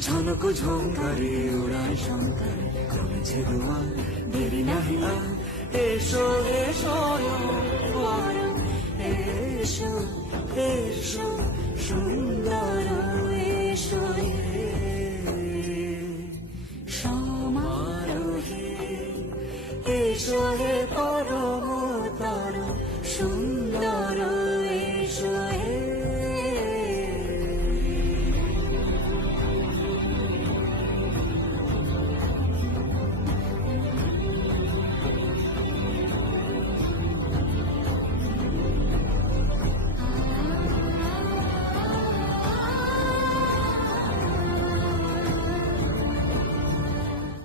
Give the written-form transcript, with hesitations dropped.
ঝনক ঝঙ্কারে ওড়ায় শঙ্কর কমেছে দুয়ার দেরি নাহি আর এসো এসো বর এসো এসো সুন্দর এসো সমারোহে এসো হে